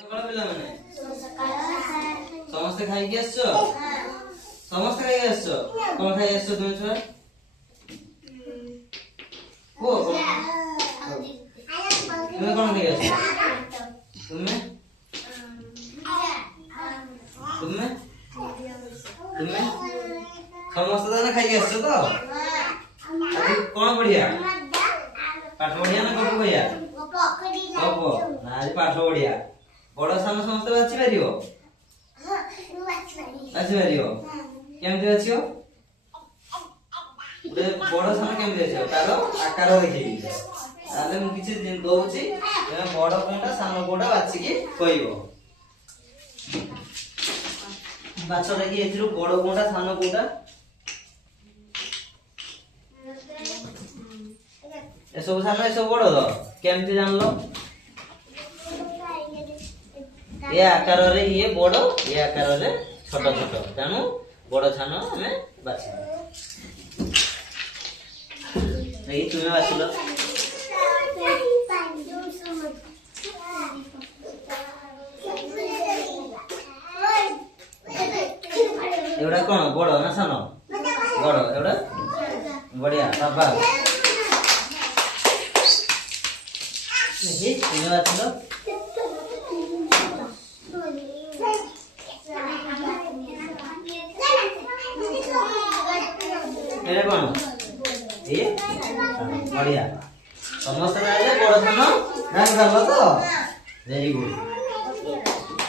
सकाळ पिला माने समस्त खाई के आछो समस्त खाई आछो कोन खाई आछो तुम छुआ को तुम्हें कोन खाई आछो तुम्हें तुम्हें तुम्हें समस्त दाना खाई आछो तो आज कोन बढ़िया पाठ बढ़िया ना गप बढ़िया गप ना आज पाठ बढ़िया बड़ सान समस्त बाछि पारियो बाछि पारियो केमति बाछियो बड़ सान केमति बाछियो तार आकार देखिबी ताले मु किछि दिन दोउची ए बड़ कोंटा सान कोंटा बाछि के कहिबो बाछ देखि एथिरु बड़ कोंटा सान कोंटा ए सब सान ए सब बड़ तो केमति जानलो ये आकार रे ये बड़ ये आकार रे छोट छोट तेणु बड़ छान हमें बाछि नहीं तुम्हें बाछिलो एवडा कोन बड़ ना छान बड़ एवडा बढ़िया बाबा नहीं तुम्हें बाछिलो मेरे कौन ये बढ़िया समस्त बड़ थान डांस कर तो वेरी गुड।